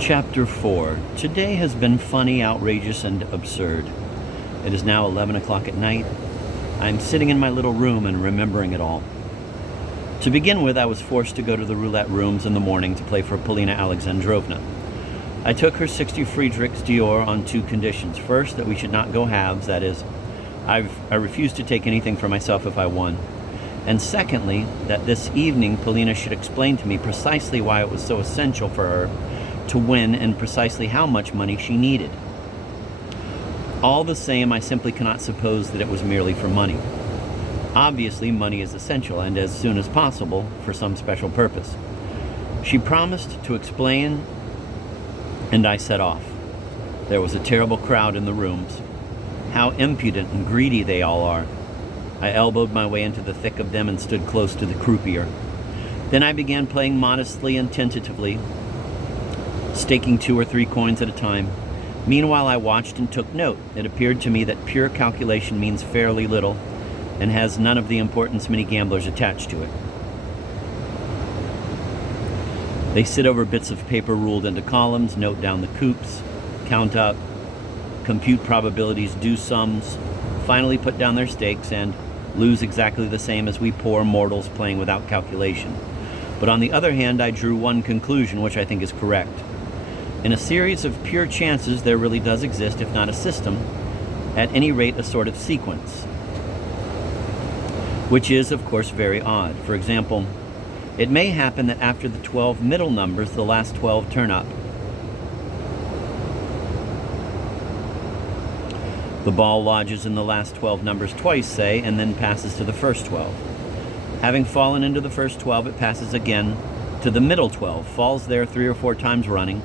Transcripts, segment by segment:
Chapter 4. Today has been funny, outrageous, and absurd. It is now 11 o'clock at night. I'm sitting in my little room and remembering it all. To begin with, I was forced to go to the roulette rooms in the morning to play for Polina Alexandrovna. I took her 60 Friedrichs d'Or on two conditions. First, that we should not go halves, that is, I refused to take anything for myself if I won. And secondly, that this evening Polina should explain to me precisely why it was so essential for her to win and precisely how much money she needed. All the same, I simply cannot suppose that it was merely for money. Obviously, money is essential, and as soon as possible, for some special purpose. She promised to explain, and I set off. There was a terrible crowd in the rooms. How impudent and greedy they all are. I elbowed my way into the thick of them and stood close to the croupier. Then I began playing modestly and tentatively, staking 2 or 3 coins at a time. Meanwhile, I watched and took note. It appeared to me that pure calculation means fairly little and has none of the importance many gamblers attach to it. They sit over bits of paper ruled into columns, note down the coups, count up, compute probabilities, do sums, finally put down their stakes, and lose exactly the same as we poor mortals playing without calculation. But on the other hand, I drew one conclusion which I think is correct. In a series of pure chances, there really does exist, if not a system, at any rate a sort of sequence, which is, of course, very odd. For example, it may happen that after the 12 middle numbers, the last 12 turn up. The ball lodges in the last 12 numbers twice, say, and then passes to the first 12. Having fallen into the first 12, it passes again to the middle 12, falls there 3 or 4 times running,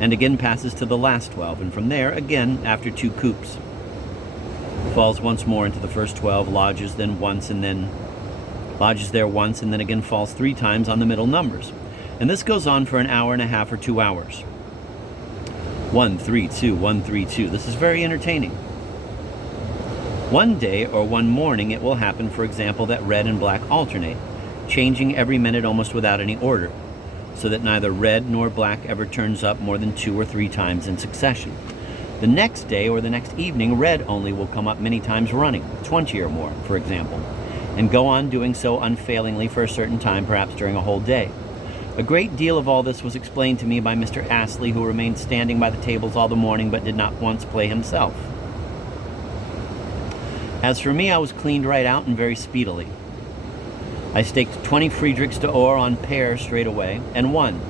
and again passes to the last 12, and from there, again, after 2 coups, falls once more into the first 12, lodges there once, and then again falls 3 times on the middle numbers. And this goes on for an hour and a half or 2 hours. 1, 3, 2, 1, 3, 2. This is very entertaining. One day or one morning it will happen, for example, that red and black alternate, changing every minute almost without any order, so that neither red nor black ever turns up more than 2 or 3 times in succession. The next day or the next evening, red only will come up many times running, 20 or more, for example, and go on doing so unfailingly for a certain time, perhaps during a whole day. A great deal of all this was explained to me by Mr. Astley, who remained standing by the tables all the morning but did not once play himself. As for me, I was cleaned right out and very speedily. I staked 20 Friedrichs d'Or on pair straight away, and won.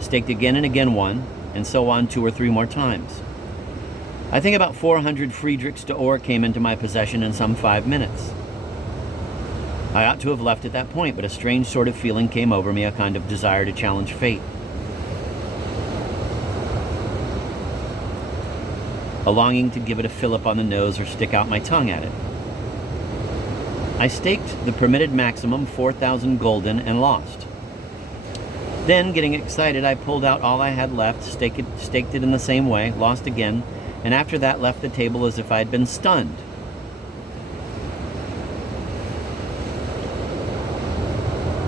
Staked again and again, won, and so on 2 or 3 more times. I think about 400 Friedrichs d'Or came into my possession in some 5 minutes. I ought to have left at that point, but a strange sort of feeling came over me, a kind of desire to challenge fate. A longing to give it a fillip on the nose or stick out my tongue at it. I staked the permitted maximum, 4,000 gulden, and lost. Then, getting excited, I pulled out all I had left, staked it in the same way, lost again, and after that left the table as if I had been stunned.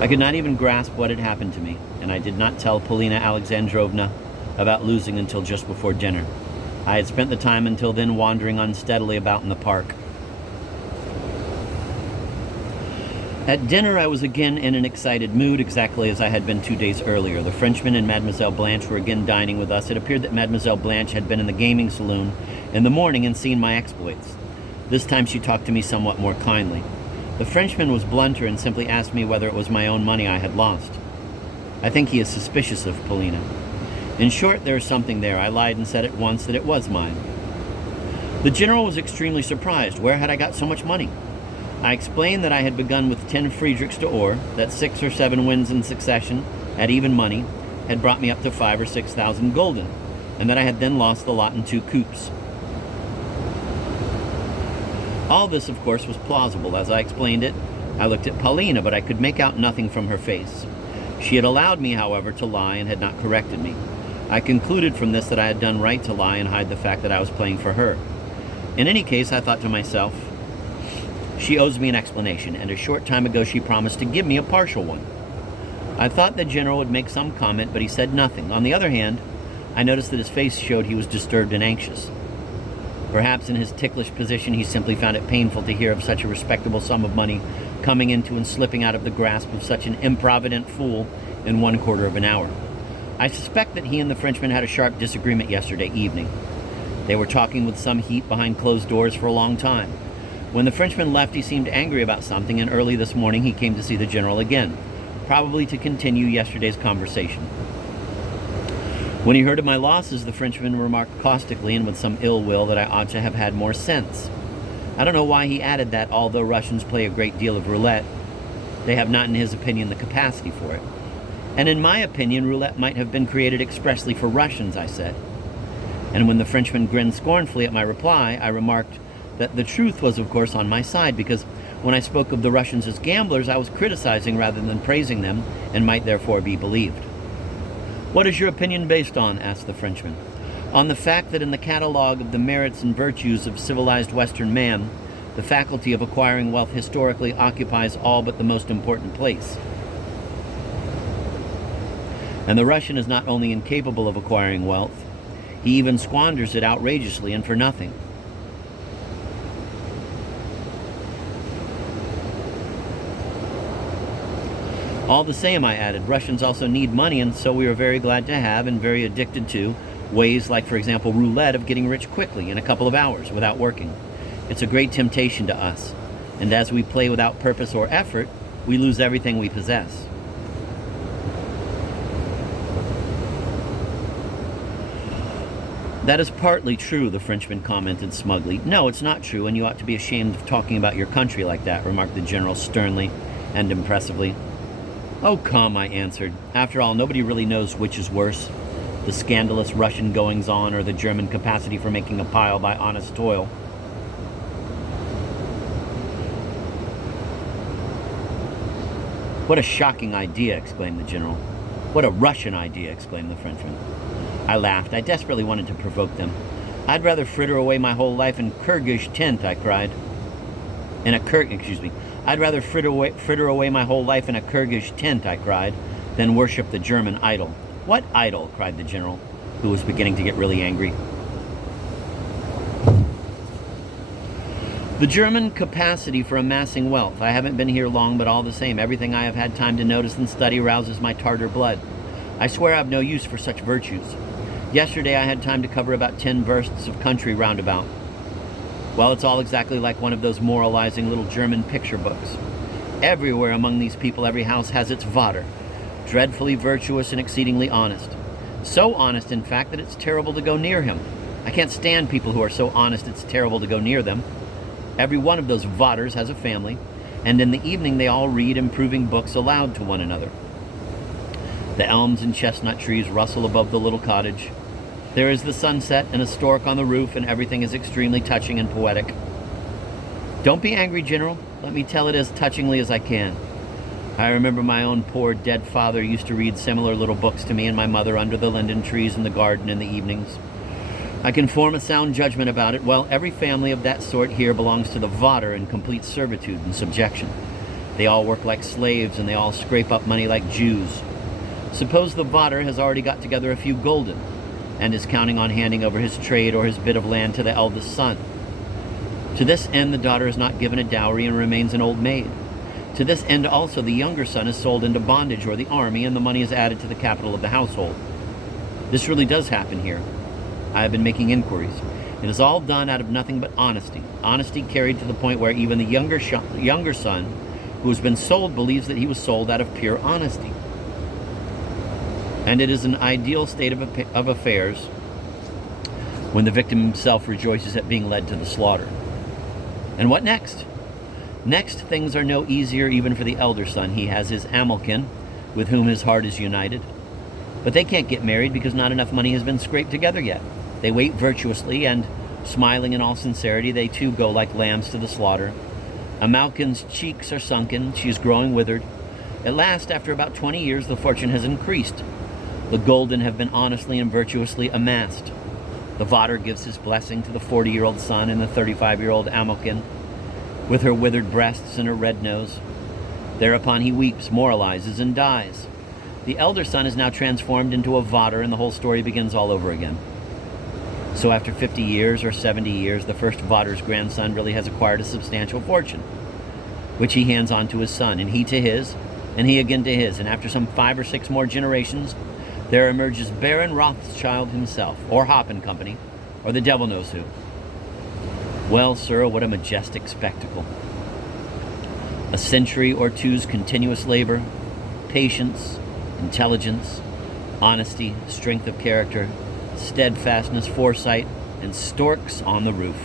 I could not even grasp what had happened to me, and I did not tell Polina Alexandrovna about losing until just before dinner. I had spent the time until then wandering unsteadily about in the park. At dinner, I was again in an excited mood, exactly as I had been 2 days earlier. The Frenchman and Mademoiselle Blanche were again dining with us. It appeared that Mademoiselle Blanche had been in the gaming saloon in the morning and seen my exploits. This time she talked to me somewhat more kindly. The Frenchman was blunter and simply asked me whether it was my own money I had lost. I think he is suspicious of Polina. In short, there is something there. I lied and said at once that it was mine. The general was extremely surprised. Where had I got so much money? I explained that I had begun with 10 Friedrichs d'Or, that 6 or 7 wins in succession, at even money, had brought me up to 5,000 or 6,000 gulden, and that I had then lost the lot in 2 coups. All this, of course, was plausible. As I explained it, I looked at Polina, but I could make out nothing from her face. She had allowed me, however, to lie and had not corrected me. I concluded from this that I had done right to lie and hide the fact that I was playing for her. In any case, I thought to myself, she owes me an explanation, and a short time ago she promised to give me a partial one. I thought the general would make some comment, but he said nothing. On the other hand, I noticed that his face showed he was disturbed and anxious. Perhaps in his ticklish position he simply found it painful to hear of such a respectable sum of money coming into and slipping out of the grasp of such an improvident fool in 1/4 of an hour. I suspect that he and the Frenchman had a sharp disagreement yesterday evening. They were talking with some heat behind closed doors for a long time. When the Frenchman left, he seemed angry about something, and early this morning he came to see the general again, probably to continue yesterday's conversation. When he heard of my losses, the Frenchman remarked caustically and with some ill will that I ought to have had more sense. I don't know why he added that, although Russians play a great deal of roulette, they have not, in his opinion, the capacity for it. And in my opinion, roulette might have been created expressly for Russians, I said. And when the Frenchman grinned scornfully at my reply, I remarked that the truth was, of course, on my side, because when I spoke of the Russians as gamblers, I was criticizing rather than praising them, and might therefore be believed. "What is your opinion based on?" asked the Frenchman. "On the fact that in the catalogue of the merits and virtues of civilized Western man, the faculty of acquiring wealth historically occupies all but the most important place. And the Russian is not only incapable of acquiring wealth, he even squanders it outrageously and for nothing. All the same," I added, "Russians also need money, and so we are very glad to have, and very addicted to, ways like, for example, roulette, of getting rich quickly, in a couple of hours, without working. It's a great temptation to us, and as we play without purpose or effort, we lose everything we possess." "That is partly true," the Frenchman commented smugly. "No, it's not true, and you ought to be ashamed of talking about your country like that," remarked the general sternly and impressively. "Oh, come," I answered. "After all, nobody really knows which is worse, the scandalous Russian goings-on or the German capacity for making a pile by honest toil." "What a shocking idea," exclaimed the general. "What a Russian idea," exclaimed the Frenchman. I laughed. I desperately wanted to provoke them. "I'd rather fritter away my whole life in a Kirghiz tent," I cried. "I'd rather fritter away my whole life in a Kirghiz tent," I cried, "than worship the German idol." "What idol?" cried the general, who was beginning to get really angry. "The German capacity for amassing wealth. I haven't been here long, but all the same, everything I have had time to notice and study rouses my Tartar blood. I swear I've no use for such virtues. Yesterday I had time to cover about 10 versts of country roundabout. Well, it's all exactly like one of those moralizing little German picture books. Everywhere among these people, every house has its Vater, dreadfully virtuous and exceedingly honest. So honest, in fact, that it's terrible to go near him. I can't stand people who are so honest it's terrible to go near them. Every one of those Vaters has a family, and in the evening they all read improving books aloud to one another. The elms and chestnut trees rustle above the little cottage. There is the sunset and a stork on the roof, and everything is extremely touching and poetic. Don't be angry, General. Let me tell it as touchingly as I can. I remember my own poor dead father used to read similar little books to me and my mother under the linden trees in the garden in the evenings. I can form a sound judgment about it. Well, every family of that sort here belongs to the Vater in complete servitude and subjection. They all work like slaves, and they all scrape up money like Jews. Suppose the Vater has already got together a few gulden, and is counting on handing over his trade or his bit of land to the eldest son. To this end, the daughter is not given a dowry and remains an old maid. To this end also, the younger son is sold into bondage or the army, and the money is added to the capital of the household. This really does happen here. I have been making inquiries. It is all done out of nothing but honesty. Honesty carried to the point where even the younger son, who has been sold, believes that he was sold out of pure honesty. And it is an ideal state of affairs when the victim himself rejoices at being led to the slaughter. And what next? Next, things are no easier even for the elder son. He has his Amalkin, with whom his heart is united. But they can't get married because not enough money has been scraped together yet. They wait virtuously, and, smiling in all sincerity, they too go like lambs to the slaughter. Amalkin's cheeks are sunken. She is growing withered. At last, after about 20 years, the fortune has increased. The golden have been honestly and virtuously amassed. The Vater gives his blessing to the 40-year-old son and the 35-year-old Amalkin, with her withered breasts and her red nose. Thereupon he weeps, moralizes, and dies. The elder son is now transformed into a Vater, and the whole story begins all over again. So after 50 years or 70 years, the first Vater's grandson really has acquired a substantial fortune, which he hands on to his son, and he to his, and he again to his. And after some 5 or 6 more generations, there emerges Baron Rothschild himself, or Hopp and Company, or the devil knows who. Well, sir, what a majestic spectacle. A century or two's continuous labor, patience, intelligence, honesty, strength of character, steadfastness, foresight, and storks on the roof.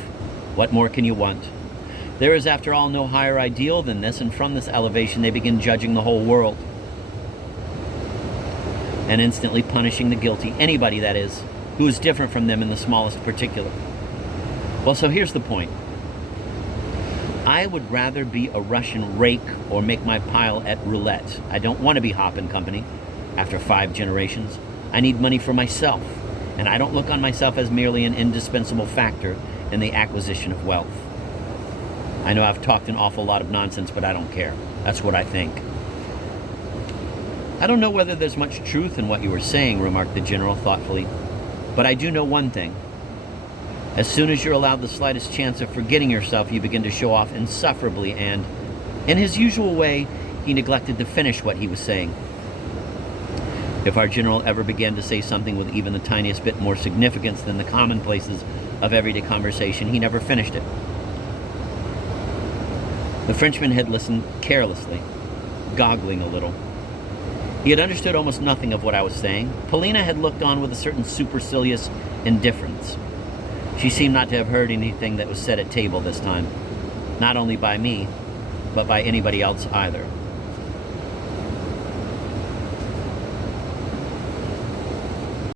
What more can you want? There is, after all, no higher ideal than this, and from this elevation they begin judging the whole world and instantly punishing the guilty, anybody, that is, who is different from them in the smallest particular. Well, so here's the point. I would rather be a Russian rake or make my pile at roulette. I don't want to be Hopp and Company after 5 generations. I need money for myself, and I don't look on myself as merely an indispensable factor in the acquisition of wealth. I know I've talked an awful lot of nonsense, but I don't care. That's what I think. I don't know whether there's much truth in what you were saying, remarked the general thoughtfully, but I do know one thing. As soon as you're allowed the slightest chance of forgetting yourself, you begin to show off insufferably, and, in his usual way, he neglected to finish what he was saying. If our general ever began to say something with even the tiniest bit more significance than the commonplaces of everyday conversation, he never finished it. The Frenchman had listened carelessly, goggling a little. He had understood almost nothing of what I was saying. Polina had looked on with a certain supercilious indifference. She seemed not to have heard anything that was said at table this time, not only by me, but by anybody else either.